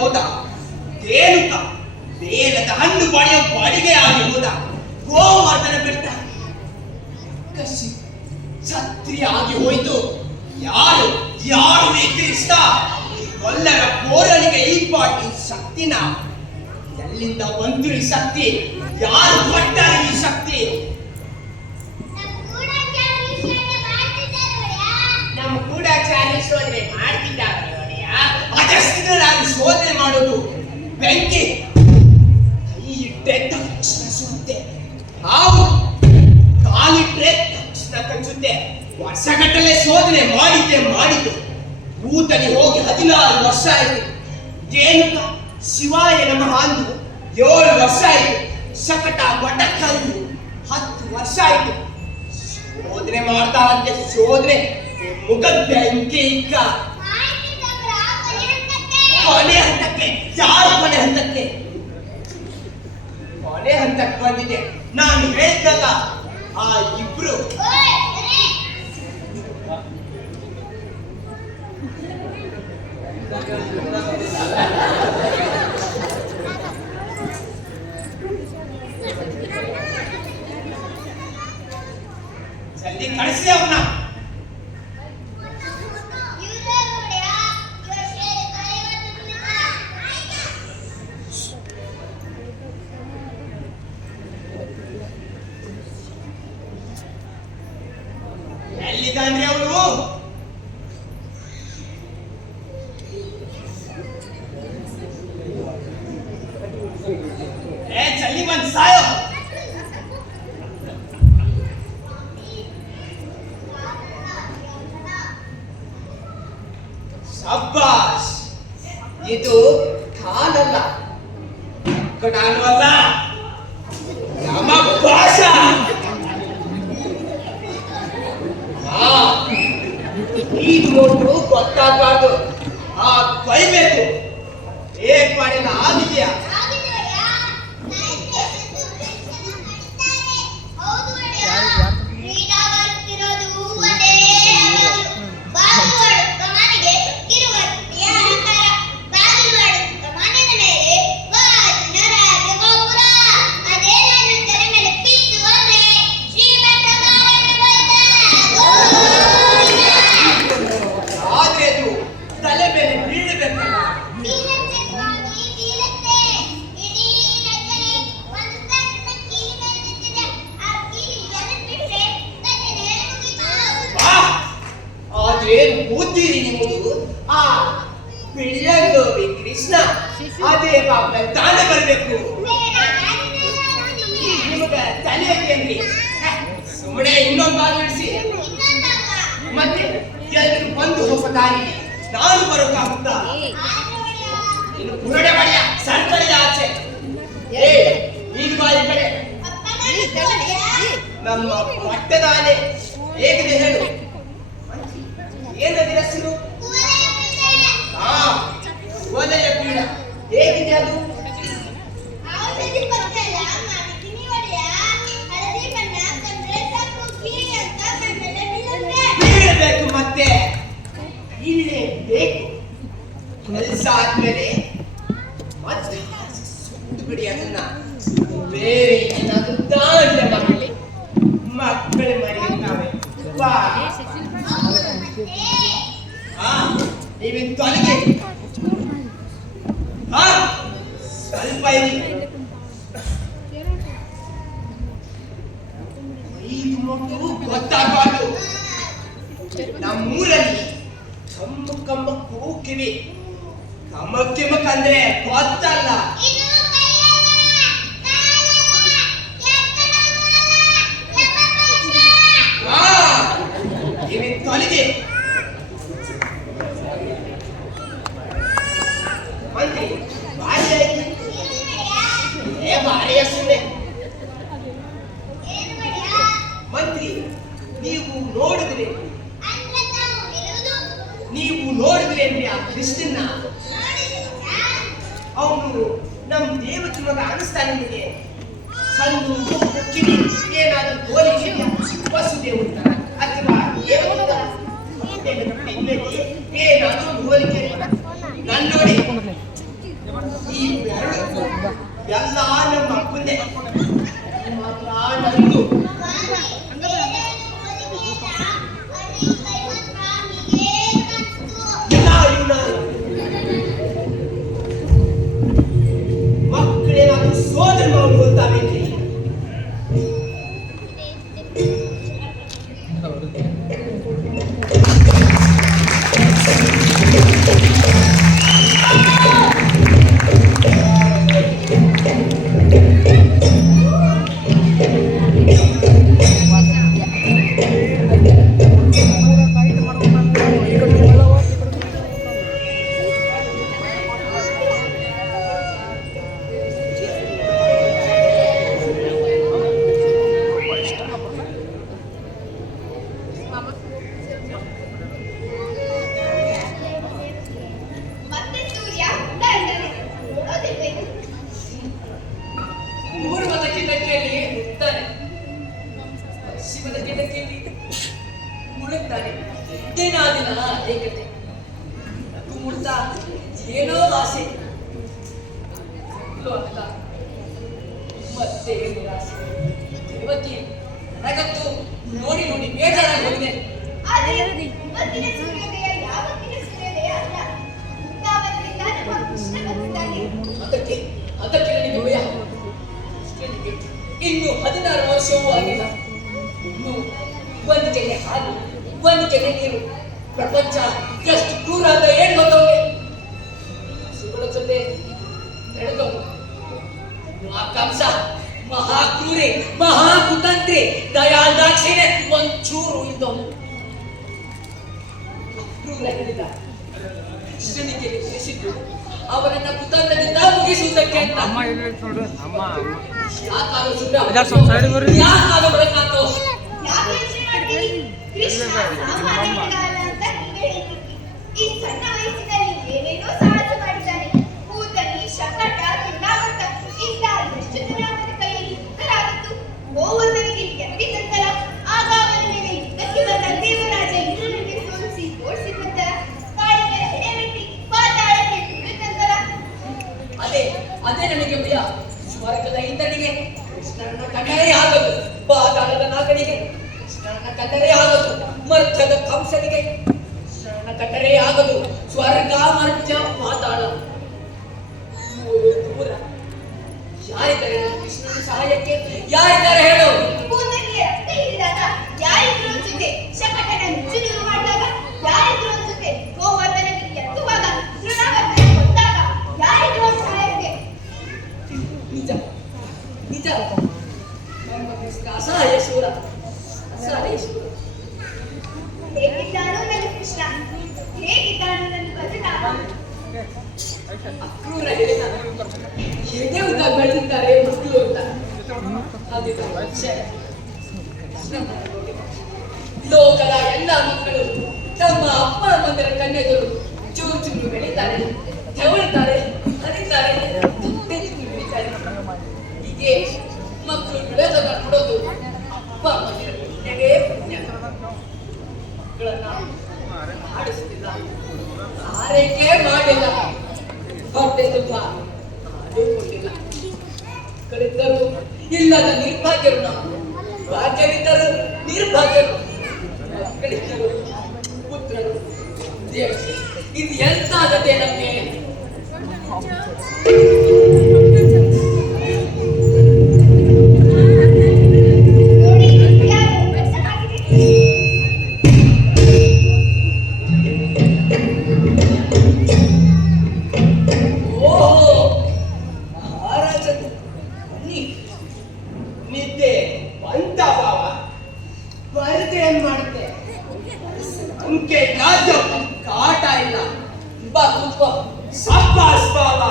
ಹೋದ. ರೇಣುಕ ಬೇಲದ ಹಣ್ಣು ಬಳಿಯ ಬಡಿಗೆಯಾಗಿ ಹೋದ. ಗೋವರ್ಧನ ಬೆಟ್ಟ ಕಸಿ ಛತ್ರಿ ಆಗಿ ಹೋಯಿತು. ಯಾರು ಯಾರು ಈ ಕೃಷ್ಣ? ಕೊಲ್ಲರ ಕೋರನಿಗೆ ಈ ಪಾಟಿ ಶಕ್ತಿನ ಎಲ್ಲಿಂದ ಬಂತು ಈ ಶಕ್ತಿ? ಯಾರು ಕೊಟ್ಟಾರೆ ಈ ಶಕ್ತಿ? ನಮ್ಮ ಗೂಢಚಾರಿ ಶೋಧನೆ ಮಾಡ್ತಿದ್ದಾರೆ ಒಡೆಯ. ಅದಷ್ಟಿದ್ರೆ ನಾನು ಶೋಧನೆ ಮಾಡೋದು ಬೆಂಕಿ. ಕೈ ಇಟ್ಟರೆ ತಕ್ಷಣ ಸುಡುತ್ತೆ, ಹಾವು ಕಾಲಿಟ್ರೆ ತಕ್ಷಣ ಕಚ್ಚುತ್ತೆ. ವರ್ಷಗಟ್ಟಲೆ ಶೋಧನೆ ಮಾಡಿದ್ದು. ಭೂತನಿ ಹೋಗಿ 16 ವರ್ಷ ಆಯಿತು. ರೇಣುಕ ಶಿವಾಯ ನಮಃ ಅಂದು 7 ವರ್ಷ ಆಯಿತು. ಶಕಟ ಬಟಕ್ಕಂದು 10 ವರ್ಷ ಆಯಿತು. ಶೋಧನೆ ಮಾಡ್ತಾರಂತೆ ಶೋಧನೆ. ಮುಖ ಬೆಂಕಿ ಇಕ್ಕ ಕೊನೆ ಹಂತಕ್ಕೆ. ಯಾರು ಕೊನೆ ಹಂತಕ್ಕೆ? ಕೊನೆ ಹಂತಕ್ಕೆ ಬಂದಿದೆ. ನಾನು ಹೇಳಿದ್ದಲ್ಲ, ಆ ಇಬ್ರು ಜಲ್ದಿ ಕಳಿಸಿ ಅವನ್ನ. ಎಲ್ಲಿದ್ದಾನ್ರಿ ಅವನು? ಜಲ್ದಿ ಬಂದು ಸಾಯೋ. ಶಬ್ಬಾಷ್. ಇದು ಖಾನಲ್ಲ, ಕಡಾನು ಅಲ್ಲ, ನಮ್ಮ ಭಾಷಾ. ಇದು ನೋಡು ಗೊತ್ತಾಗಬಾರ್ದು. ಆ ಬೈಬೇಕು. ಏನ್ ಮಾಡಿಲ್ಲ ಆಗಿದೆಯಾ? ಏನ್ ಬುದ್ಧಿರಿ ನಿಮ್ಮದು? ಆ ಪಿಳ್ಳಂಗೋವಿ ಕೃಷ್ಣ ಅದೇ ಪಾಪ ತಾನೇ ಬರ್ಬೇಕು. ನಿಮಗ ತಲೆ ಐತೇನ್ರಿ? ಸುಮ್ಮನೆ ಇನ್ನೊಂದು ಬಾಗಿಲು ಇಡಿಸಿ ಮತ್ತೆ ಎಲ್ಲರೂ ಬಂದು ಹೋಗೋ ದಾರಿ ನಾನು ಬರೋಕ್ಕಾಗುತ್ತಾ? ಇನ್ನು ಬುರಡೆ ಬಡಿಯ ಸರ್ಕಳಿದ ಆಚೆ. ಈಗ ಬಾ ಈ ಕಡೆ. ನಮ್ಮ ಪಟ್ಟದಾನೆ ಹೇಗಿದೆ ಹೇಳು? ಏನದು ಹೆಸರು? ವಲಯ ಪೀಡ. ಹೇಗಿದೆ ಅದು? ಬೀಳಬೇಕು, ಮತ್ತೆ ಬೀಳಬೇಕು. ಕೆಲಸ ಆದ್ಮೇಲೆ ಮತ್ತೆ ಸುಟ್ಟು ಬಿಡಿ ಅದನ್ನ. ಬೇರೆ ಏನಾದ್ರು ದಾಂಡ ಮಾಡಲಿ, ಮಕ್ಕಳು ಮರೆಯುತ್ತವೆ. ನೀವಿನ್ ತೊಲಗಿ ಸ್ವಲ್ಪ ಇರಿ. ಇದು ಮಗು ಗೊತ್ತಾಗಬಾರ್ದು. ನಮ್ಮೂರಲ್ಲಿ ಕಮ್ಮ ಕಮ್ಮ ಕೂಕಿವಿ. ಕಮ್ಮಕ್ಕಿಮಕ್ ಅಂದ್ರೆ ಗೊತ್ತಲ್ಲ. ನೀವಿನ್ ತೊಲಗಿ. ಮಂತ್ರಿ ಭಾರಿ ಹೆಸರು. ಮಂತ್ರಿ ನೀವು ನೋಡಿದ್ರಿ ಆ ಕೃಷ್ಣನ್ನ? ಅವನು ನಮ್ ದೇವಕಿ ಮಗ ಅನಿಸ್ತಾನೆ ನಿಮಗೆ? ಕಣ್ಣು ಕಿವಿ ಏನಾದ್ರೂ ಹೋಲಿಕೆ ವಸುದೇವ ಅಥವಾ ಏನಾದ್ರೂ ಹೋಲಿಕೆ? ನಾನು ನೋಡಿ ಇದ್ದಾನೆ. ದಿನ ದಿನ ಅದೇ ಕತೆ. ಮುಡ್ತಾ ಏನೋ ಆಸೆ ಅಂತ ಮತ್ತೆ ನಿರಾಸೆ. ದೇವಕಿ ನನಗಂತೂ ನೋಡಿ ನೋಡಿ ಬೇಜಾರಾಗಿ ಹೋಗಿದೆ. ಆದರೆ ಇವತ್ತಿನ ಸೂರ್ಯೋದಯ ಯಾವತ್ತಿನ ಸೂರ್ಯೋದಯ ಅಲ್ಲ. ವೃಂದಾವನದಿಂದ ನಮ್ಮ ಕೃಷ್ಣ ಬಂದಿದ್ದಾನೆ. ಅದಕ್ಕೆ ಅದಕ್ಕೆ ನನಗೆ ಭಯ. ಕೃಷ್ಣನಿಗೆ ಇನ್ನು 16 ವರ್ಷವೂ ಆಗಿಲ್ಲ. ಇನ್ನು ಒಂದು ಕೆನೆ ಹಾಲು, ಒಂದು ಕೆನೆ ನೀರು. ಪ್ರಪಂಚ ಎಷ್ಟು ಕ್ರೂರ ಅಂತ ಏನ್ ಗೊತ್ತವ್ಗೆ. ಹಸುಗಳ ಜೊತೆ ನಡೆದವನು ಆ ಕಂಸ ಮಹಾಕ್ರೂರಿ, ಮಹಾಕುತಂತ್ರಿ, ದಯಾದಾಕ್ಷಿಣೆ ಒಂಚೂರು ಇದ್ದವನು. ಕ್ರೂರ ಹೇಳಿದ ಕೃಷ್ಣನಿಗೆ ತಿಳಿಸಿದ್ದು ಅವನನ್ನ ಕುತಂತ್ರದಿಂದ ಮುಗಿಸುವುದಕ್ಕೆ ಅಂತ. ಯಾಕಾಗ ಒಳಗಾತೋ? ಯಾಕೆ ಯೋಚನೆ ಮಾಡ್ತೀರಿ? ಕೃಷ್ಣ ಸಾಮಾನ್ಯ ಹುಡುಗ ಅಲ್ಲ ಅಂತ ನೀವೇ ಹೇಳ್ತೀರಿ. ಈ ಸಣ್ಣ ವಯಸ್ಸಿನಲ್ಲಿ ಏನೇನೋ ಸಾಹಸ ಮಾಡಿದ್ದಾನೆ. ಕೂತಲಿ, ಶಕಟ, ದುರ್ನಾಮರ್ತ ಇಂಥ ಎಷ್ಟು ಜನ ಅವನ ಕೈಯಲ್ಲಿ ಮುಖರಾಗಿತ್ತು. ಗೋವರ್ಧನಿಗೆ ಎತ್ತಿದಂತರ ಆಗ ಅವನ ಮೇಲೆ ಯುದ್ಧಕ್ಕೆ ಬಂದ ದೇವರಾಜ ಇಂದ್ರನಿಗೆ ಸೋಲಿಸಿ ಓಡಿಸಿದ ನಂತರ ಕಾಡಿಗೆ ಹೆಡೆಮೆಟ್ಟಿ ಪಾತಾಳಕ್ಕೆ ತುಳಿದಂತರ ಅದೇ ಅದೇ ನನಗೆ ಭಯ. ಸ್ವರ್ಗದ ಇಂದ್ರನಿಗೆ ಕೃಷ್ಣನ ಕಂಡರೆ ಆಗದು, ಪಾತಾಳದ ನಾಗನಿಗೆ ಕೃಷ್ಣನ ಕಂಡರೆ ಆಗದು, ಮರ್ತ್ಯದ ಕಂಸನಿಗೆ ಕೃಷ್ಣನ ಕಂಡರೆ ಆಗದು. ಸ್ವರ್ಗ, ಮರ್ತ್ಯ, ಪಾತಾಳ ಮೂರು ದೂರ. ಯಾರಿದ್ದಾರೆ ಕೃಷ್ಣನ ಸಹಾಯಕ್ಕೆ? ಯಾರಿದ್ದಾರೆ ಹೇಳು? ಕೂದಲಿಗೆ ರಕ್ತ ಹಿಡಿದಾಗ ಯಾರಿದ್ರು ಜೊತೆ ಶಕಟನ ನುಚ್ಚುನೂರು ಮಾಡಿದಾಗ, ಯಾರಿದ್ರು ಜೊತೆ ಗೋವರ್ಧನಿಗೆ ಎತ್ತುವಾಗ, ತೃಣವರ್ಧನ ಕೊಂದಾಗ ಯಾರಿದ್ರು ಸಹಾಯಕ್ಕೆ? ನಿಜ ನಿಜ. ನಮ್ಮ ಕೃಷ್ಣ ಅಸಹಾಯ ಶೂರ, ಅಸಹಾಯ ಶೂರ. ಹೇಗಿದ್ದಾನೋ ನನ್ನ ಕೃಷ್ಣ, ಹೇಗಿದ್ದಾನೋ ನನ್ನ ಬದುಕಾಗ. ಅಕ್ರೂರ ಹೇಳಿದ ಎದೆ ಉದ್ದ ಬೆಳೆದಿದ್ದಾರೆ ಮಕ್ಕಳು ಅಂತ. ಅದಿದು ವಿಷಯ. ಲೋಕದ ಎಲ್ಲ ಮಕ್ಕಳು ತಮ್ಮ ಅಪ್ಪನ ಮಂದಿರ ಕನ್ಯೆಗಳು ಚೂರು ಚೂರು ಬೆಳೀತಾರೆ, ತೆವಳ್ತಾರೆ, ಹರಿತಾರೆ, ಬೆಳೀತಾರೆ. ಹೀಗೆ ಮಕ್ಕಳು ಬೆಳೆದಾಗ ಕೊಡೋದು ಅಪ್ಪ ಮಂದಿರ ಪುಣ್ಯವೇ ಪುಣ್ಯ. ಮಕ್ಕಳನ್ನ ಆಡಿಸುತ್ತಿಲ್ಲ, ಆರೈಕೆ ಮಾಡಿಲ್ಲ, ಹೊಟ್ಟೆ ತುಂಬ ಅದು ಕೊಟ್ಟಿಲ್ಲ. ಮಕ್ಕಳಿದ್ದರು ಇಲ್ಲದ ನಿರ್ಭಾಗ್ಯರು ನಾವು, ಭಾಗ್ಯವಿದ್ದರು ನಿರ್ಭಾಗ್ಯರು. ಮಕ್ಕಳಿದ್ದರು ಪುತ್ರರು ದೇವತೆ. ಇದು ಎಂತಾಗತ್ತೆ ನಮಗೆ? ನೋಡಿ ಯಾರು ಬೆಚ್ಚಗಾಗಿದೆ. ಓಹೋ ಮಹಾರಾಜನು ಬನ್ನಿ. ನಿದ್ದೆ ಬಂತ ಬಾವ? ಬರದೆ ಏನ್ ಮಾಡುತ್ತೆ? ಅಂಕೆ ಕಾದ ಕಾಟ ಇಲ್ಲ. ಬಾ ಕೂತ್ಕೋ. ಸಬ್ಬಾಸ್ ಬಾವ,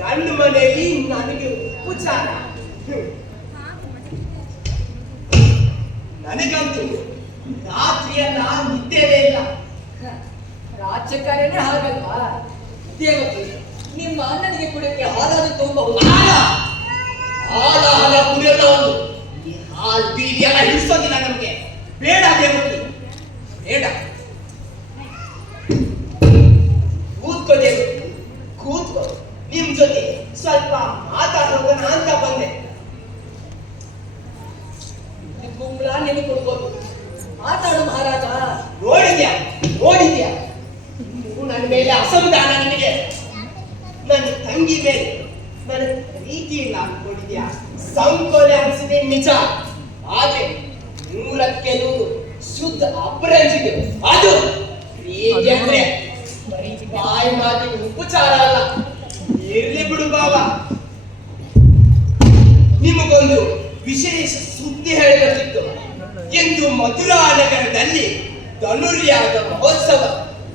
ನನ್ನ ಮನೆಯಲ್ಲಿ ನನಗೆ ಉಪಚಾರ. ನನಗಂತೂ ರಾತ್ರಿಯೆಲ್ಲ ನಿದ್ದೆವೇ ಇಲ್ಲ. ರಾಜ್ಯಕಾರ್ಯನೇ ಹಾಗಲ್ವಾ? ದೇವತೆ ನಿಮ್ಮ ಅಣ್ಣನಿಗೆ ಕುಡಿಯಕ್ಕೆ ಹಾಲಾದ ತುಂಬಬಹುದು. ಹಾಲ ಕುಡಿಯೋದವನು ಈ ಹಾಲ್ ಬೀದಿ ಎಲ್ಲ ಹಿಡಿಸೋದಿಲ್ಲ ನಮ್ಗೆ. ಬೇಡ ದೇವತಿ, ಬೇಡ. ಕೂತ್ಕೋ ದೇವತಿ, ಕೂತ್ಕೋ. ನಿಮ್ ಜೊತೆ ಸ್ವಲ್ಪ ಮಾತಾಡೋಣ ಅಂತ ಬಂದೆ. ಕುಂಬಳ ನೆನೆ ಕೊಡ್ಬೋದು. ಮಾತಾಡು ಮಹಾರಾಜ. ನೋಡಿದ್ಯಾ ನೋಡಿದ್ಯಾ ನೀವು ನನ್ನ ಮೇಲೆ ಅಸಮಾಧಾನ. ನಿನಗೆ ನನ್ನ ತಂಗಿ ಮೇಲೆ ನನ್ನ ಪ್ರೀತಿ ಇಲ್ಲ ಅನ್ಕೊಂಡಿದ್ಯಾ? ಸಂಕೋಲೆ ಅನಿಸಿದೆ ನಿಜ. ಆದ್ರೆ 100ಕ್ಕೆ 100 ಶುದ್ಧ ಅಪರಂಜಿಗೆ ಅದು ಪ್ರೀತಿ ಅಂದ್ರೆ ಬರೀ ಬಾಯಿ ಮಾತಿನ ಉಪಚಾರ ಅಲ್ಲ. ಇರ್ಲಿ ಬಿಡು ಬಾವ, ನಿಮಗೊಂದು ವಿಶೇಷ ಸುದ್ದಿ ಹೇಳಬೇಕಿತ್ತು. ಇಂದು ಮಥುರಾ ನಗರದಲ್ಲಿ ಧನುರ್ಯಾಗ ಮಹೋತ್ಸವ.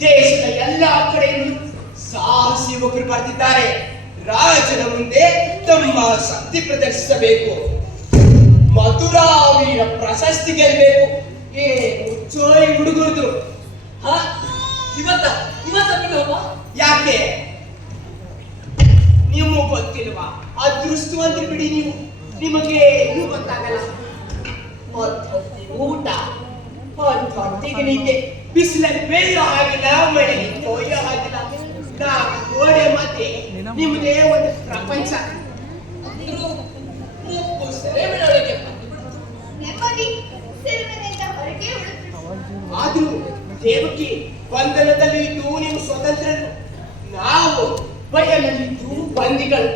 ದೇಶದ ಎಲ್ಲಾ ಕಡೆಯಿಂದ ಸಾಹಸಿ ಯುವಕರು ಬರ್ತಿದ್ದಾರೆ. ರಾಜನ ಮುಂದೆ ತಮ್ಮ ಶಕ್ತಿ ಪ್ರದರ್ಶಿಸಬೇಕು, ಮಥುರಾ ವೀರ ಪ್ರಶಸ್ತಿ ಗೆಲ್ಲಬೇಕು. ಚೋರಿ ಹುಡುಗರ್ದು. ಹಾ ಇವತ್ತ ಇವತ್ತ ಬಿಡುವ. ಯಾಕೆ ನೀವು ಗೊತ್ತಿಲ್ವಾ? ಅದೃಷ್ಟವಂತರು ಬಿಡಿ ನೀವು, ನಿಮಗೆ ಇನ್ನೂ ಗೊತ್ತಾಗಲ್ಲ. ಹೊತ್ತಿಗೆ ಊಟ, ಹೊತ್ತಿಗೆ ಹೀಗೆ ಬಿಸಿಲಲ್ಲಿ ಬೇಯೋ ಹಾಗಿಲ್ಲ, ಮಳೆಗೆ ಕೊಯ್ಯೋ ಹಾಗಿಲ್ಲ. ನಾ ಗೋಡೆ ಮತ್ತೆ ನಿಮ್ಮದೇ ಒಂದು ಪ್ರಪಂಚ. ಅಂದ್ರೂ ಮೂಕು ಸೆರೆಮನೆಯೊಳಗೆ ಬಂದುಬಿಡ್ತು. ನೆಮ್ಮದಿ ಸೆರೆಮನೆಯಿಂದ ಹೊರಗೆ ಉಳಿದ್ರು. ಆದ್ರೂ ದೇವಕಿ ಬಂಧನದಲ್ಲಿದ್ದು ನೀವು ಸ್ವತಂತ್ರರು, ನಾವು ಬಯಲಲ್ಲಿದ್ದು ಬಂದಿಗಳು.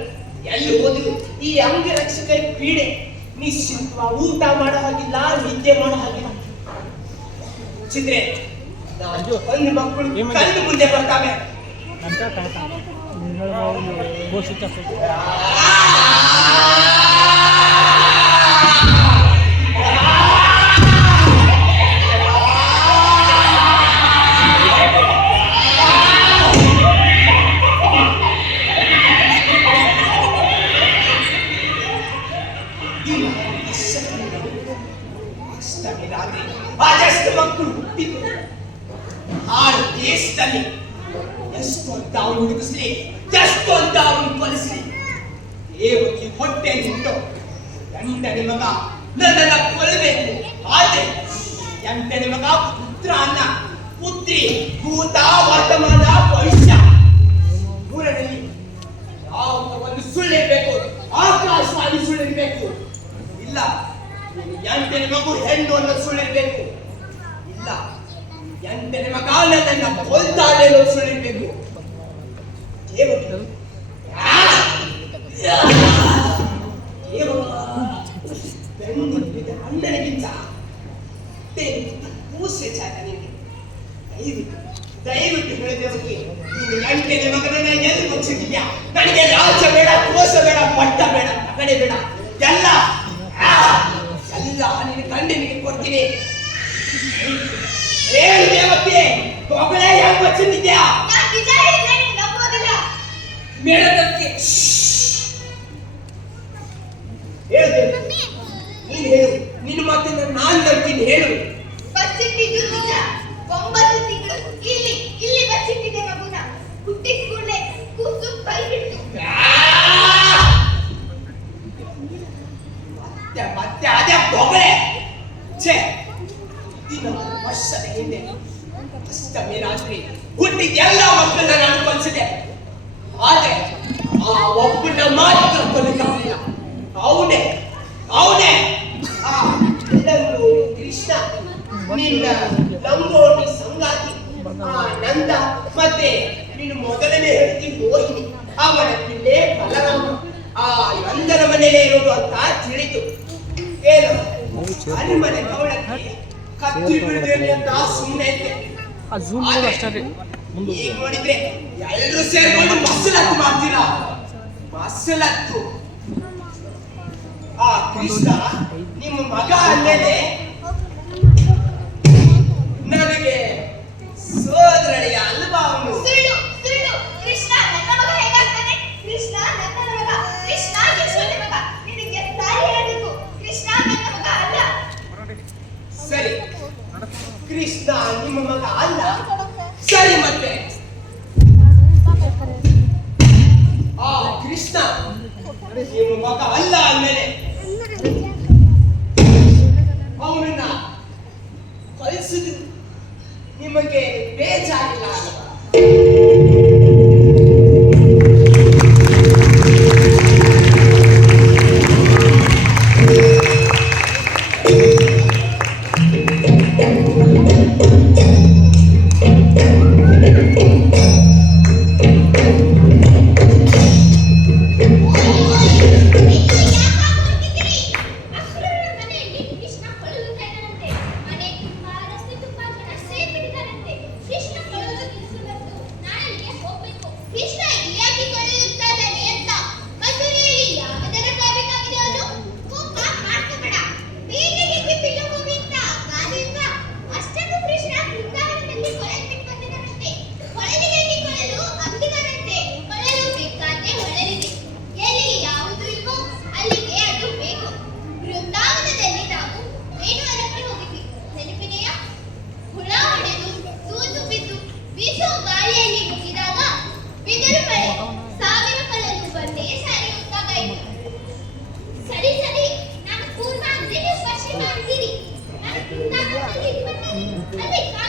ಎಲ್ಲಿ ಹೋದ್ರು ಈ ಅಂಗರಕ್ಷಕರ ಪೀಡೆ. ನಿಶ್ಚಿಂತ ಊಟ ಮಾಡೋ ಹಾಗಿಲ್ಲ, ನಿದ್ದೆ ಮಾಡೋ ಹಾಗಿಲ್ಲ. ಚಿತ್ರೆ ಒಂದು ಮಕ್ಕಳು ಕಣ್ಣು ಮುಂದೆ ಬರ್ತಾವೆ. ಅದೆಷ್ಟು ಮಕ್ಕಳು ಹುಟ್ಟಿದ್ರು ಆ ದೇಶದಲ್ಲಿ. ಎಷ್ಟು ಅಂತ ಅವನು ಹುಡುಗಿಸ್ಲಿ, ಎಷ್ಟು ಅಂತ ಅವನು ಕಲಿಸ್ಲಿ. ದೇವಕಿ ಹೊಟ್ಟೆ ನಿಂತು ಎಂಟನೇ ಮಗ ನನ್ನನ್ನ ಕೊಲ್ಲಬೇಕು. ಆದ್ರೆ ಎಂಟನೇ ಮಗ ಪುತ್ರ ಅನ್ನ, ಪುತ್ರಿ ಭೂತ ವರ್ತಮಾನ ಭವಿಷ್ಯ. ಮೂರರಲ್ಲಿ ಯಾವ ಒಂದು ಸುಳ್ಳಿರ್ಬೇಕು, ಆಕಾಶವಾಣಿ ಸುಳ್ಳಿರ್ಬೇಕು. ಇಲ್ಲ, ಎಂಟನೇ ಮಗು ಹೆಣ್ಣು ಅನ್ನೋ ಸುಳ್ಳಿರ್ಬೇಕು. ಇಲ್ಲ, ಎಂಟನೇ ಮಗ ನನ್ನನ್ನ ಕೊಲ್ತಾಳೆ ಅನ್ನೋ ಸುಳ್ಳಿರ್ಬೇಕು. ಅಣ್ಣನಿಗಿಂತ ಕೂಸೆ ಚಾಕ ನಿಮಗೆ. ದಯವಿಟ್ಟು ಹೇಳಿದವರಿಗೆ ನೀನು ಎಂಟನೇ ಮಗನ ಎಲ್ಲಿ ಮುಚ್ಚಿದ್ಯಾ? ನನಗೆ ರಾಜ್ಯ ಬೇಡ, ಕೋಶ ಬೇಡ, ಪಟ್ಟ ಬೇಡ, ಕಡೆ ಬೇಡ, ಎಲ್ಲ ಎಲ್ಲ ನಿನ್ನ ಗಂಡನಿಗೆ ಕೊಡ್ತೀನಿ. ಹೇಳು ದೇವಕ್ಕೆ, ಮಗಳೇ ಯಾಕೆ ಬಚ್ಚಿದ್ಯಾ? ನಾನ್ ನಿಜ ಹೇಳಿದ್ರೆ ನೀನ್ ನಂಬೋದಿಲ್ಲ. ಮೇಳದಕ್ಕೆ ಹೇಳು, ನೀನು ಹೇಳು. ನಿನ್ನ ಮಾತನ್ನ ನಾನು ನಂಬ್ತೀನಿ, ಹೇಳು. ಬಚ್ಚಿಟ್ಟಿದ್ದು ನಿಜ. 9 ತಿಂಗಳು ಇಲ್ಲಿ ಬಚ್ಚಿಟ್ಟಿದೆ ಮಗುನ. ಹುಟ್ಟಿದ ಕೂಡಲೇ ಕೂಸು ಕೈ ಬಿಟ್ಟು. ಮತ್ತೆ ಅದೇ ಮಗಳೇ. ಛೇ, 16 ವರ್ಷದ ಹಿಂದೆ ಅಷ್ಟಮಿ ರಾತ್ರಿ ಹುಟ್ಟಿದ ಎಲ್ಲ ಮಕ್ಕಳನ್ನ ನಾನು ಕೊಲಿಸಿದೆ. ಆದ್ರೆ ಆ ಒಬ್ಬನ ಮಾತ್ರ ಕೊಲ್ಲಕ್ಕಾಗಲಿಲ್ಲ. ಅವನೇ ಆ ಎಲ್ಲರೂ ಕೃಷ್ಣ, ನಿನ್ನ ಲಂಗೋಟಿ ಸಂಗಾತಿ ಆ ನಂದ, ಮತ್ತೆ ನಿನ್ನ ಮೊದಲನೇ ಹೆಂಡತಿ ಮೋಹಿನಿ, ಅವನ ಪಿಳ್ಳೆ ಬಲರಾಮ ಆ ನಂದನ ಮನೆಯಲ್ಲೇ ಇರೋದು ಅಂತ ತಿಳಿತು. ಏನು ಅರಮನೆ ಗೌಡಕ್ಕೆ ಕತ್ತಿ ಬಿಡದಿರಲಿ ಅಂತ ಸುಮ್ಮನೆ ಇದ್ದೆ. ಈಗ ನೋಡಿದ್ರೆ ಎಲ್ಲರೂ ಸೇರ್ಕೊಂಡು ಮಸಲತ್ತು ಮಾಡ್ತೀರಾ. ಮಸಲತ್ತು ಆ ಕೃಷ್ಣ ನಿಮ್ಮ ಮಗ ಅಂದೇನೆ ನನಗೆ ಸೋದರಳಿಯ ಅಲ್ವಾ ಅವನು? ಸುಳ್ಳು ಸುಳ್ಳು. ಕೃಷ್ಣ ನನ್ನ ಮಗ ಹೇಗಾಗ್ತಾನೆ? ಕೃಷ್ಣ ನನ್ನ ಮಗ. ಕೃಷ್ಣ ಯಶೋದೆ ಮಗ. ನಿನಗೆ ಸಾರಿ ಹೇಳಬೇಕು. ಕೃಷ್ಣ ನನ್ನ ಮಗ ಅಲ್ಲ. ಸರಿ, ಕೃಷ್ಣ ನಿಮ್ಮ ಮಗ ಅಲ್ಲ. ಸರಿ, ಮತ್ತೆ ಆ ಕೃಷ್ಣ ನಿಮ್ಮ ಮಗ ಅಲ್ಲ ಅಂದ್ಮೇಲೆ ಅವನನ್ನ ಕಳಿಸಿದ್ರು ನಿಮಗೆ ಬೇಜಾರಿಲ್ಲ ಅಲ್ವಾ? Allez,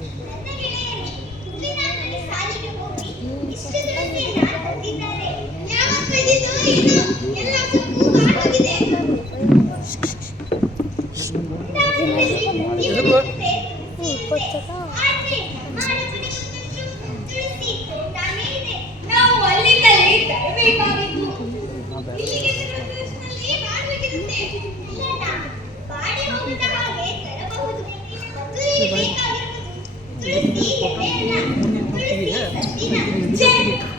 ನನ್ನ ಗೆಳೆಯರು ತುಳುನಾಡಿನಲ್ಲಿ ಶಾಲೆಗೆ ಹೋಗಿ ಇಷ್ಟು ತುಳಸಿಯನ್ನ ತಂದಿದ್ದಾರೆ. ಯಾವತ್ತು ಇದ್ದಿದ್ದೋ ಏನೋ ಎಲ್ಲ ಸುಟ್ಟು ಹಾಳಾಗಿದೆ. ನಾವು ಅಲ್ಲಿಂದಲೇ ತರಬೇಕಾಗಿತ್ತು. ಇಲ್ಲಿಗೆ ಬರುವಷ್ಟರಲ್ಲಿ ಮಾಡಬೇಕಿರುತ್ತೆ. ಇಲ್ಲಣ್ಣ, ಬಾಡಿ ಹೋಗದ ಹಾಗೆ ತರಬಹುದು. ಮತ್ತು ಇಲ್ಲಿ ಬೇಕಾಗಿರುವುದು ತುಳಸಿ ಎಲೆಯಲ್ಲ, ತುಳಸಿ ಸತ್ತಿನ. ಛೇ,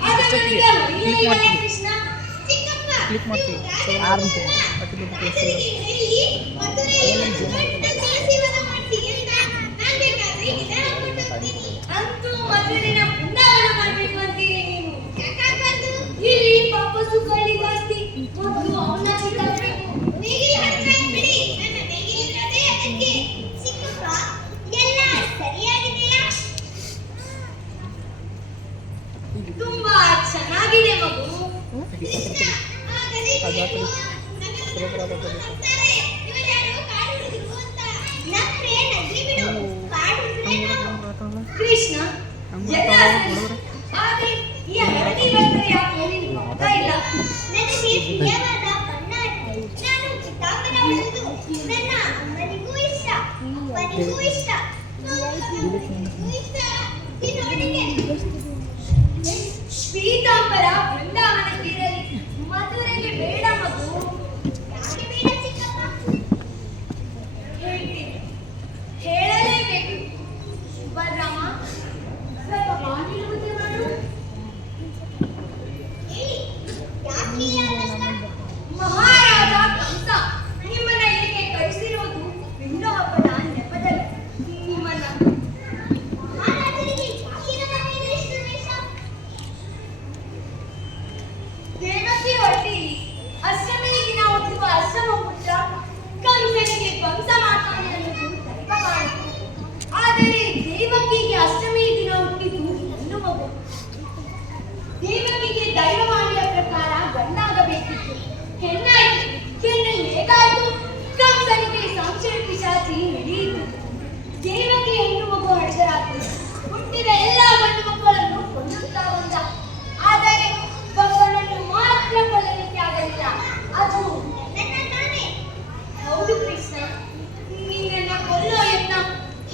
ಅದು ನನಗೆ ಒಳ್ಳೆಯವಲ್ಲ ಕೃಷ್ಣ. ಚಿಕ್ಕಪ್ಪ, ರಾಜರಿಗೆ ಹೇಳಿ ಮಧುರೆಯಲ್ಲಿ ದೊಡ್ಡ ತುಳಸಿ ವನ ಮಾಡ್ತೀವಿ ಅಂತ. ನಾನು ಬೇಕಾದ್ರೆ ಇದನ್ನ ಕೊಟ್ಟು ಹೋಗ್ತೀನಿ. ಅಂತೂ ಮಧುರಿನ ಬೃಂದಾವನ ಮಾಡ್ಬೇಕು ಅಂತೀರಿ ನೀವು. ಯಾಕಾಗ್ಬಾರ್ದು? ಇಲ್ಲಿ ಪಾಪಸು ಕಳ್ಳಿ ಜಾಸ್ತಿ ಮತ್ತು ಅವನತಿ ತರಬೇಕು. ನೇಗಿಲು ಹಾಡ್ತಾ ಬಿಡಿ, ನನ್ನ ನೇಗಿಲಿರೋದೇ ಅದಕ್ಕೆ. ಚಿಕ್ಕಪ್ಪ, ಎಲ್ಲ ಸರಿಯಾಗಿದೆಯಾ? ತುಂಬಾ ಚೆನ್ನಾಗಿದೆ ಮಗು. ಕೃಷ್ಣ, ಆ ಗದೆಗೆ ಅಂತಾರೆ, ಇವರ್ಯಾರೋ ಕಾಡು ಹುಡುಗರು ಅಂತ. ನಮ್ರೆ ನಗ್ಲಿ ಬಿಡು, ಕಾಡು ಹುಡುಗರೇನು? ಕೃಷ್ಣ, ಎಲ್ಲ ಸರಿ. ಆದ್ರೆ ಈ ಹಳದಿ ಬಟ್ಟೆ ಯಾಕೆ ನೀನು ಹೋಗ್ತಾ ಇಲ್ಲ? ನನಗೆ ಪ್ರಿಯವಾದ ಬಣ್ಣ. ನಾನು ಪಿತಾಂಬರ ಉಡುವುದು ನನ್ನ ಅಮ್ಮನಿಗೂ ಇಷ್ಟ, ಅಪ್ಪನಿಗೂ ಇಷ್ಟ, ನನಗೂ ಇಷ್ಟ. ಈ ನೋಡಿಗೆ ಪೀತಾಂಬರ ಬೃಂದಾವನಕ್ಕಿರಲಿ, ಮಧುರೆಗೆ ಬೇಡ ಮಗು. ಯಾಕೆ ಬೇಡ ಚಿಕ್ಕಪ್ಪ? ಹೇಳ್ತೀನಿ, ಹೇಳಲೇಬೇಕು. ಬಲರಾಮ, ಸ್ವಲ್ಪ ಬಾಗಿಲುಗುತ್ತೆ ಮಾಡು. ಹೇಳಿ, ಯಾಕೆ ಈ ಆತಂಕ? ಮಹಾರಾಜ ಕಂಸ ನಿಮ್ಮನ್ನ ಇಲ್ಲಿಗೆ ಕಳಿಸಿರೋದು ಬಿಂದು ಹಬ್ಬದ ನೆಪದಲ್ಲಿ. ನಿಮ್ಮನ್ನ ಮಹಾರಾಜರಿಗೆ ಯಾಕೆ ನನ್ನ ಮೇಲೆ ಇಷ್ಟು ದ್ವೇಷ? ದೇವಕಿ ಹೊಟ್ಟೆಯಲ್ಲಿ ಅಷ್ಟಮಿಯ ದಿನ ಹುಟ್ಟುವ ಅಷ್ಟಮ ಪುತ್ರ ಕಂಸನಿಗೆ ಧ್ವಂಸ ಮಾಡ್ತಾನೆ ಅನ್ನೋದು ದೈವವಾಣಿ. ಆದರೆ ದೇವಕಿಗೆ ಅಷ್ಟಮಿಯ ದಿನ ಹುಟ್ಟಿದ್ದು ಹೆಣ್ಣು ಮಗು. ದೇವಕಿಗೆ ದೈವವಾಣಿಯ ಪ್ರಕಾರ ಗಂಡಾಗಬೇಕಿತ್ತು, ಹೆಣ್ಣಾಯ್ತು. ಹೆಣ್ಣಲ್ಲಿ ಹೇಗಾಯ್ತು? ಕಂಸನಿಗೆ ಸಂಶಯ ಪಿಶಾಚಿ ಹಿಡಿಯಿತು. ದೇವಕಿ ಹೆಣ್ಣು ಮಗು ಹಡೆದರಾಯ್ತು. ಹುಟ್ಟಿದ ಎಲ್ಲ ಗಂಡು ಮಕ್ಕಳನ್ನು ಕೊಂದುತ್ತಾ ಬಂದ. ಆದರೆ ಒಬ್ಬನನ್ನು ಮಾತ್ರ ಕೊಲ್ಲಲಿಕ್ಕೆ ಆಗಲಿಲ್ಲ. ಅದು ನನ್ನ ತಾನೇ. ಹೌದು ಕೃಷ್ಣ, ನಿನ್ನನ್ನ ಕೊಲ್ಲೋ ಯತ್ನ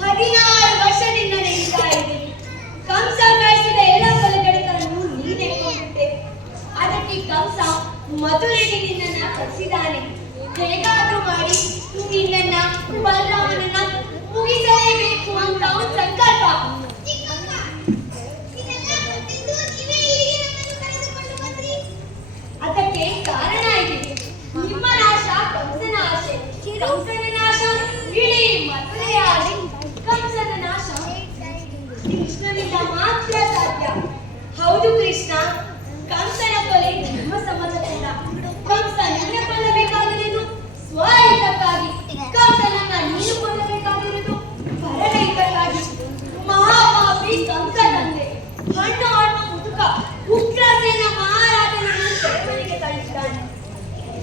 16 ವರ್ಷದಿಂದ ನಡೀತಾ ಇದೆ. ಕಂಸ ಕಳಿಸಿದ ಎಲ್ಲ ಕೊಲೆಗಡತನನ್ನು ನೀನೇ ಕೊಂಡುಬಿಟ್ಟೆ. ಅದಕ್ಕೆ ಕಂಸ ಮಧುರೆಗೆ ನಿನ್ನನ್ನ ಕಳಿಸಿದ್ದಾನೆ. ಹೇಗಾದ್ರೂ ಮಾಡಿ ನಿನ್ನನ್ನ ಬಲರಾಮನನ್ನ ಮುಗಿಸಲೇಬೇಕು ಅಂತ ಅವನ ಸಂಕಲ್ಪ. ಅದಕ್ಕೆ ಕಾರಣ ಇದೆ. ನಿಮ್ಮ ನಾಶ ಕಂಸನ ಆಸೆ, ಕಂಸನ ನಾಶ ಇಡೀ ಮಧುರೆಯ ಆಸೆ. ಕಂಸನ ನಾಶ ಕೃಷ್ಣನಿಂದ ಮಾತ್ರ ಸಾಧ್ಯ. ಹೌದು ಕೃಷ್ಣ, ಕಂಸನ ಕೊಲೆ ಧರ್ಮ ಸಮ್ಮತವಲ್ಲ. ಕಂಸ ನಿನ್ನ ಕೊಲ್ಲಬೇಕಾಗಿರುವುದು ಸ್ವಹಿತಕ್ಕಾಗಿ. ಕಂಸನನ್ನ ನೀನು ಕೊಲ್ಲಬೇಕಾಗಿರುವುದು ಪರಹಿತಕ್ಕಾಗಿ. ಮಹಾಪಾಪಿ ಕಂಸ ತಂದೆ ಹಣ್ಣು ಹಣ್ಣು ಮುದುಕ ಉಗ್ರಸೇನ ಮಹಾರಾಜನನ್ನು ಸೆರೆಮನೆಗೆ ತಳ್ಳಿದ್ದಾನೆ.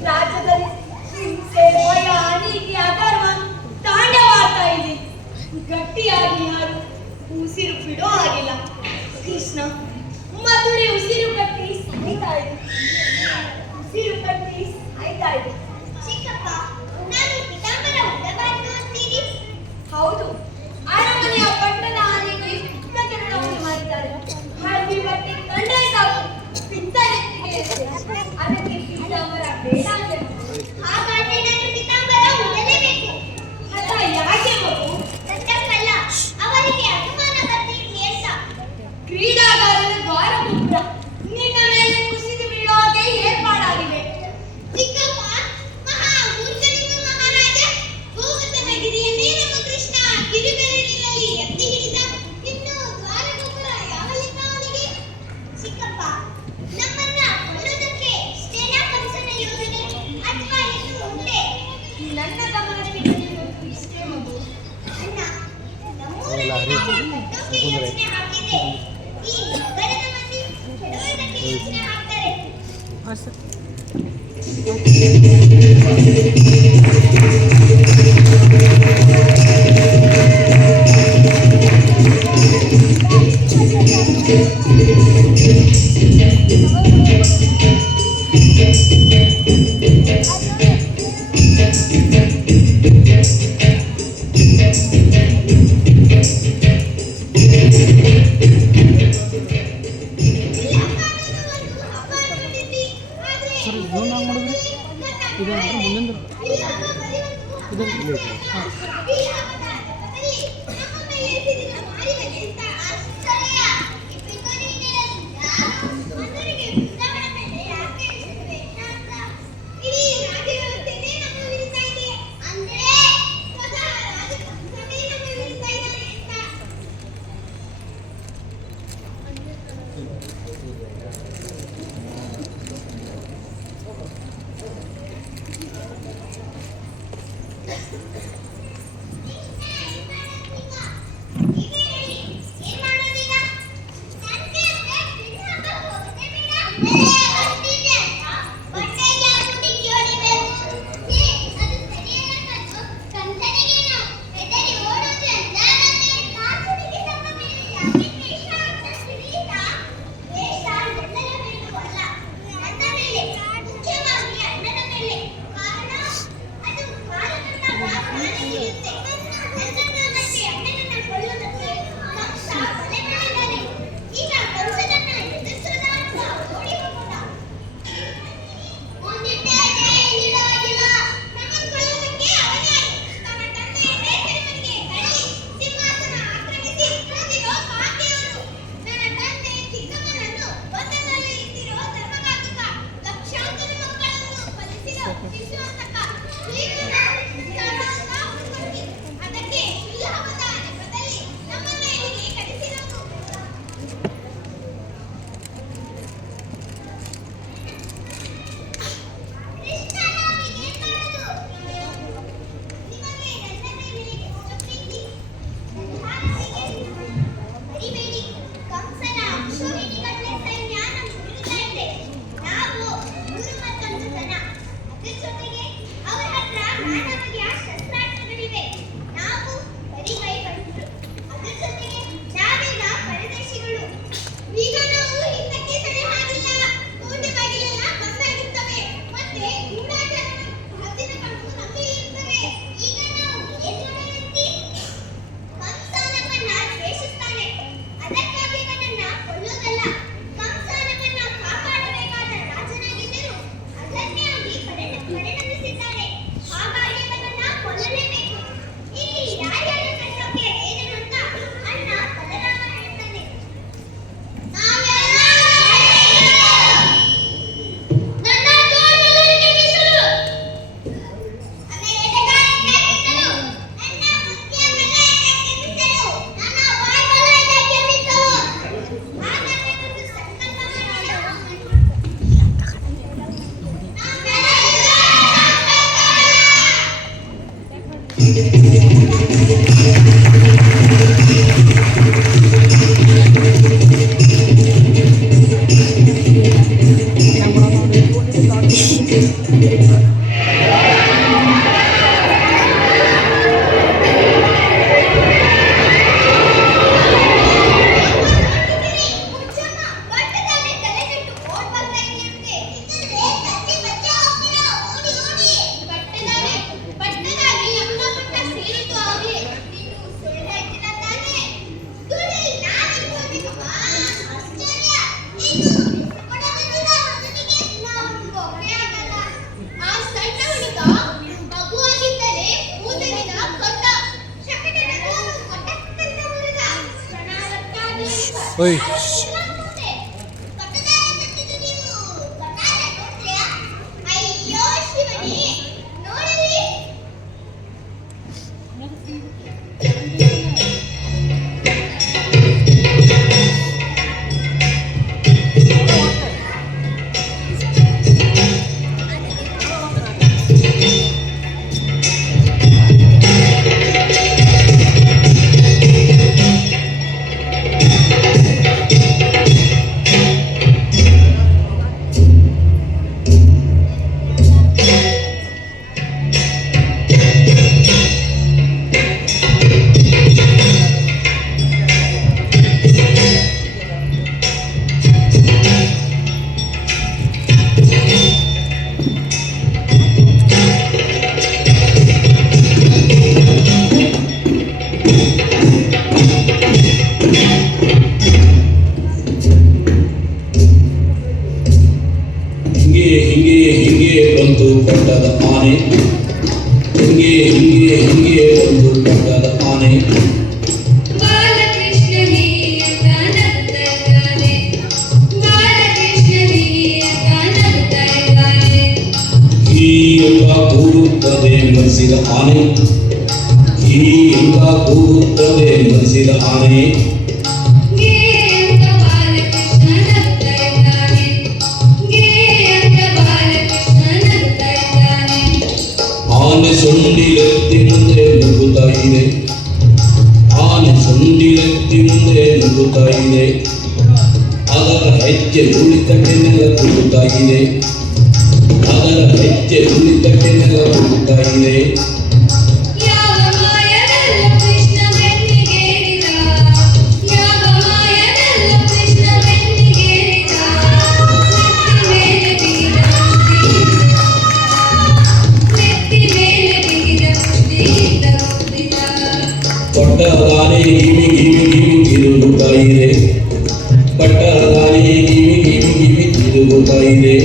ರಾಜ್ಯದಲ್ಲಿ ಹಿಂಸೆ, ಭಯ, ಅನೀತಿ, ಅಧರ್ಮ ತಾಂಡವಾಡ್ತಾ ಇದೆ. ಗಟ್ಟಿಯಾಗಿ ಯಾರು ಉಸಿರು ಬಿಡೋ ಆಗಿಲ್ಲ. ಕೃಷ್ಣ, ಮಧುರೆ ಉಸಿರು ಕಟ್ಟಿ ಸಾಯ್ತಾ ಇದೆ. ಉಸಿರು ಕಟ್ಟಿ ಸಾಯ್ತಾ ಇದೆ. ಚಿಕ್ಕಪ್ಪ, ನಾನು ಪಿತಾಂಬರ ಉಡಬಾರದು ಅಂತೀರಿ? ಹೌದು, ಅರಮನೆಯ ಪಟ್ಟಣ ಆನೆಗೆ ಕೆರಳವನ್ನು ಮಾಡಿದ್ದಾರೆ. ಹಳದಿ ಬಟ್ಟೆ ಕಂಡ್ರೆ ಸಾಕು ಪಿತ್ತ ನೆತ್ತಿಗೆ ಇರುತ್ತೆ. ಅದಕ್ಕೆ ಪಿತಾಂಬರ ಬೇಡ ಅಂದರು. ಹಾಗಾದ್ರೆ ನಾನು ಪಿತಾಂಬರ ಉಡಲೇಬೇಕು. ಅಲ್ಲ, ಯಾಕೆ ಮಗು? ಸತ್ಯಕ್ಕಲ್ಲ, ಅವರಿಗೆ ಅನುಮಾನ ಬರ್ತಿರ್ಲಿ ಅಂತ. ಕ್ರೀಡಾಗಾರನ ದ್ವಾರಗೋಪುರ ನಿನ್ನ ಮೇಲೆ ಕುಸಿದು ಬೀಳೋ ಹಾಗೆ ಏರ್ಪಾಡಾಗಿವೆ. ಚಿಕ್ಕಪ್ಪ, ಮಹಾ ಮೂರ್ಖ ನಿಮ್ಮ ಮಹಾರಾಜ. ಗೋವರ್ಧನ ಗಿರಿಯನ್ನೇ ನಮ್ಮ ಕೃಷ್ಣ ಗಿರಿಬೆರಳಿನಲ್ಲಿ ಎತ್ತಿ ಹಿಡಿದ. ಇನ್ನು ದ್ವಾರಗೋಪುರ ಯಾವ ಲೆಕ್ಕ ಅವನಿಗೆ? ಚಿಕ್ಕಪ್ಪ, ನಮ್ಮನ್ನ ಕೊಲ್ಲೋದಕ್ಕೆ ಇಷ್ಟೇನಾ ಕಂಸನ ಯೋಜನೆ ಅಥವಾ ಇನ್ನೂ ಉಂಟೆ? ನನ್ನ ಗಮನಕ್ಕೆ ಬಂದಿರೋದು ಇಷ್ಟೇ ಮಗು. ಅಣ್ಣ, ನಮ್ಮೂರಲ್ಲಿ ನಾವು ಕಟ್ಟೋಕೆ ಯೋಚನೆ ಹಾಕಿದೆ. ಈ ನಗರದ ಮಂದಿ ಕೆಡವೋದಕ್ಕೆ ಯೋಚನೆ ಹಾಕ್ತಾರೆ. ಈ ಹಬ್ಬದ ನೆಪದಲ್ಲಿ ನಮ್ಮ ಮೇಲೆ ಸಿಡಿಲು ಮಾರಿದರೆ ಅಂತ ಆಶ್ಚರ್ಯ. ಈ ಪಿತೂರಿಗಳಿಂದ ಮನುಷ್ಯರಿಗೆ ಬೃಂದಾವನ ಮೇಲೆ ಯಾಕೆ ಇಷ್ಟು ದ್ವೇಷ ಅಂತ? ಇಡೀ ರಾಜ್ಯವ್ಯವಸ್ಥೆನೇ ನಮ್ಮ ವಿರುದ್ಧ ಇದೆ. ಅಂದ್ರೆ ಸ್ವತಃ ರಾಜಕಂಸನೇ ನಮ್ಮ ವಿರುದ್ಧ ಇದ್ದಾನೆ ಅಂತ. Oi. ಅಯ್ಯೋ ಶಿವನೇ ನೋಡಲಿ. ಮನಸಿದ ಆನೆ ಈ ಎಂಬ ಕೂಗುತ್ತದೆ ಮನಸಿದ ಆನೆ ಆನೆ ಸೊಂಡಿಲೆತ್ತಿ ಮುಂದೆ ನುಗ್ಗುತ್ತಾ ಇದೆ ಆನೆ ಸೊಂಡಿಲೆತ್ತಿ ಮುಂದೆ ನುಗ್ಗುತ್ತಾ ಇದೆ ಅದರ ಹೆಜ್ಜೆ ಉಳಿತಕ್ಕೆ ನೆಲ ಕುಗ್ಗುತ್ತಾ ಇದೆ ಅದರ ಹೆಜ್ಜೆ ಉಳಿತಕ್ಕೆ ನೆಲ ಕುಗ್ಗುತ್ತಾ ಇದೆ ಪಟ್ಟದಾನೆ ಗಿಮಿ ಗಿಮಿ ಗಿಮಿ ತಿರುಗುತ್ತಾ ಇದೆ ಪಟ್ಟದಾನೆ ಗಿಮಿ ಗಿಮಿ ಗಿಮಿ ತಿರುಗುತ್ತಾ ಇದೆ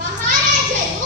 ಮಹಾರಾಜರು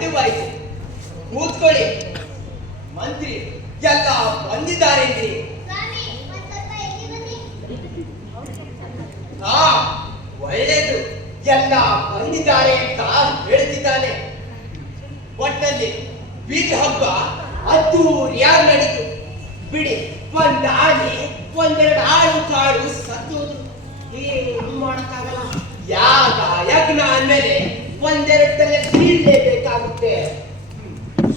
ತಡವಾಯಿತು. ಕೂತ್ಕೊಳ್ಳಿ. ಮಂತ್ರಿ ಎಲ್ಲ ಬಂದಿದ್ದಾರೆ ಇಲ್ಲಿ. ಸ್ವಾಮಿ, ಮತ್ತೊಬ್ಬ ಎಲ್ಲಿ ಬನ್ನಿ. ಹಾ, ಒಳ್ಳೆಯದು. ಎಲ್ಲ ಬಂದಿದ್ದಾರೆ ಅಂತ ಹೇಳ್ತಿದ್ದಾನೆ. ಒಟ್ಟಿನಲ್ಲಿ ಬೀದಿ ಹಬ್ಬ ಅದ್ದೂರಿಯಾಗಿ ನಡೀತು. ಬಿಡಿ, ಒಂದ್ ಆನೆ ಒಂದೆರಡು ಆಳು ಕಾಳು ಸತ್ತೋದು, ಏನು ಮಾಡಕ್ಕಾಗಲ್ಲ. ಯಾಗ ಯಜ್ಞ ಅಂದ್ಮೇಲೆ ಒಂದೆರಡು ತಲೆ ಬೀಳ್ಲೇಬೇಕಾಗುತ್ತೆ.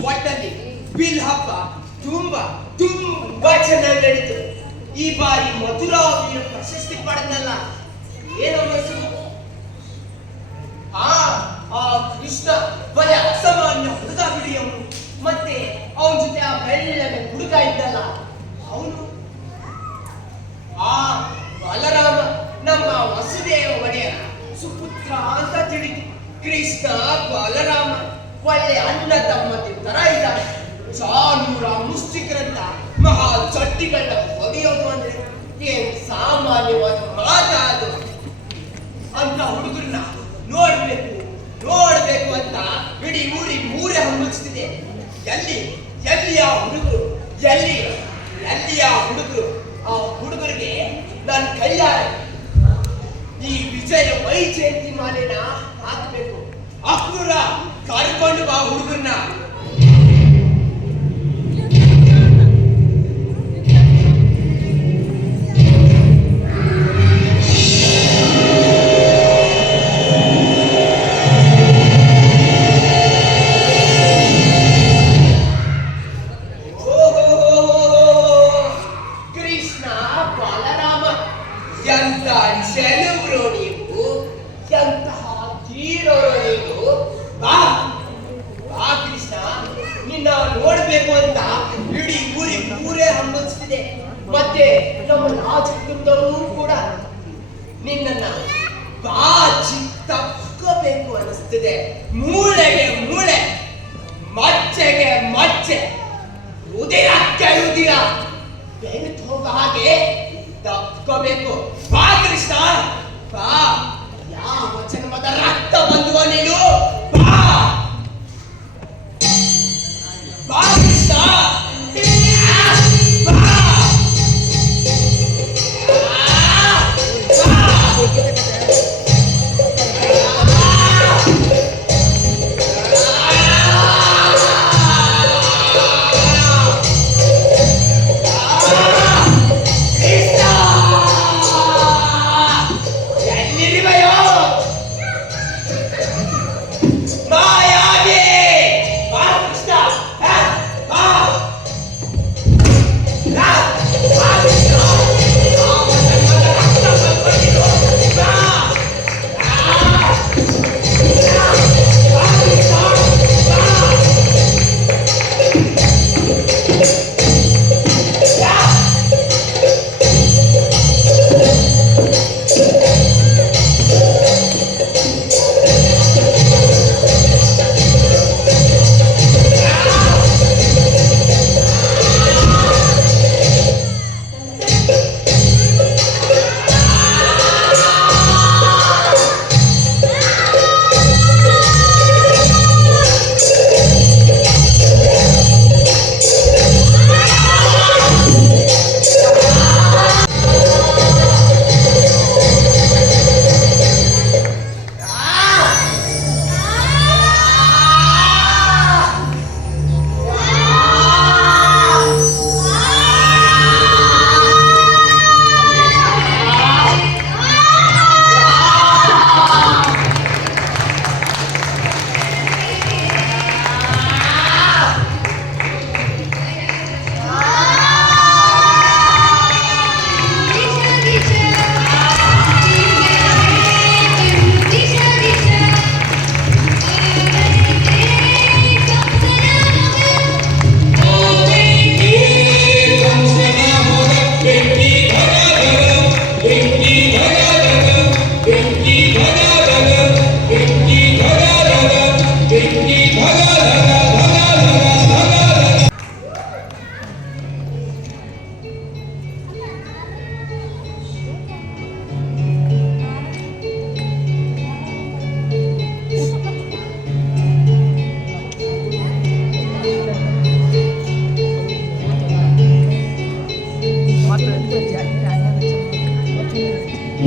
ಒಟ್ಟಲ್ಲಿ ಬೀಲ್ ಹಬ್ಬ ತುಂಬಾ ಚೆನ್ನಾಗಿ ನಡೀತು. ಈ ಬಾರಿ ಮಧುರಾ ವೀರ ಪ್ರಶಸ್ತಿ ಪಡೆದಲ್ಲ, ಏನೋ ಹೆಸರು? ಆ ಕೃಷ್ಣ ಬಲೆ ಅಸಾಮಾನ್ಯ ಹುಡುಗ ಬಿಡಿ ಅವನು. ಮತ್ತೆ ಅವನ ಜೊತೆ ಆ ಬೆಳ್ಳಿನ ಹುಡುಗ ಇದ್ದಲ್ಲ ಅವನು, ಬಲರಾಮ ನಮ್ಮ ವಸುದೇವ ಒಡೆಯರ ಸುಪುತ್ರ ಅಂತ ತಿಳಿದು. ಕೃಷ್ಣ ಬಲರಾಮ ಒಳ್ಳೆ ಅಣ್ಣ ತಮ್ಮಂದಿರ ತರ ಇದ್ದಾರೆ. ಚಾನೂರ ಮುಷ್ಟಿಕರಂತ ಮಹಾ ಚಟ್ಟಿಗಳನ್ನ ಹೊಡೆಯೋದು ಅಂದ್ರೆ ಏನ್ ಸಾಮಾನ್ಯವಾದ ಮಾತಾದು. ಅಂತ ಹುಡುಗರನ್ನ ನೋಡ್ಬೇಕು ಅಂತ ಇಡೀ ಊರಿಗೆ ಮೂರೇ ಹಂಬಲಿಸ್ತಿದೆ. ಎಲ್ಲಿ ಆ ಹುಡುಗರು, ಎಲ್ಲಿ ಆ ಹುಡುಗರು? ಆ ಹುಡುಗರಿಗೆ ನನ್ನ ಕೈಯಾರೆ ಈ ವಿಜಯ ವೈಜಯಂತಿ ಮಾಲೆನ ಹಾಕಬೇಕು. ಅಕ್ರೂರ, ಕರ್ಕೊಂಡು ಬಾ ಹುಡುಗರನ್ನ. ಮತ್ತೆ ನಮ್ಮ ರಾಜಕುಂದವರು ಕೂಡ ನಿನ್ನನ್ನ ಬಾಚಿ ತಪ್ಕೋಬೇಕು ಅನಿಸ್ತಿದೆ. ಮೂಳೆಗೆ ಮೂಳೆ, ಮಚ್ಚೆಗೆ ಮಚ್ಚೆ, ಉದಿರಕ್ಕೆ ಉದಿರ ಬೆರೆತು ಹೋಗ ಹಾಗೆ ತಪ್ಕೋಬೇಕು. ಬಾ ಕೃಷ್ಣ, ಬಾ. ಯಾವ ಜನ್ಮದ ರಕ್ತ ಬಂದುವ ನೀನು? ಬಾ ಕೃಷ್ಣ. ಎಲ್ಲಿ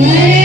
ಮರ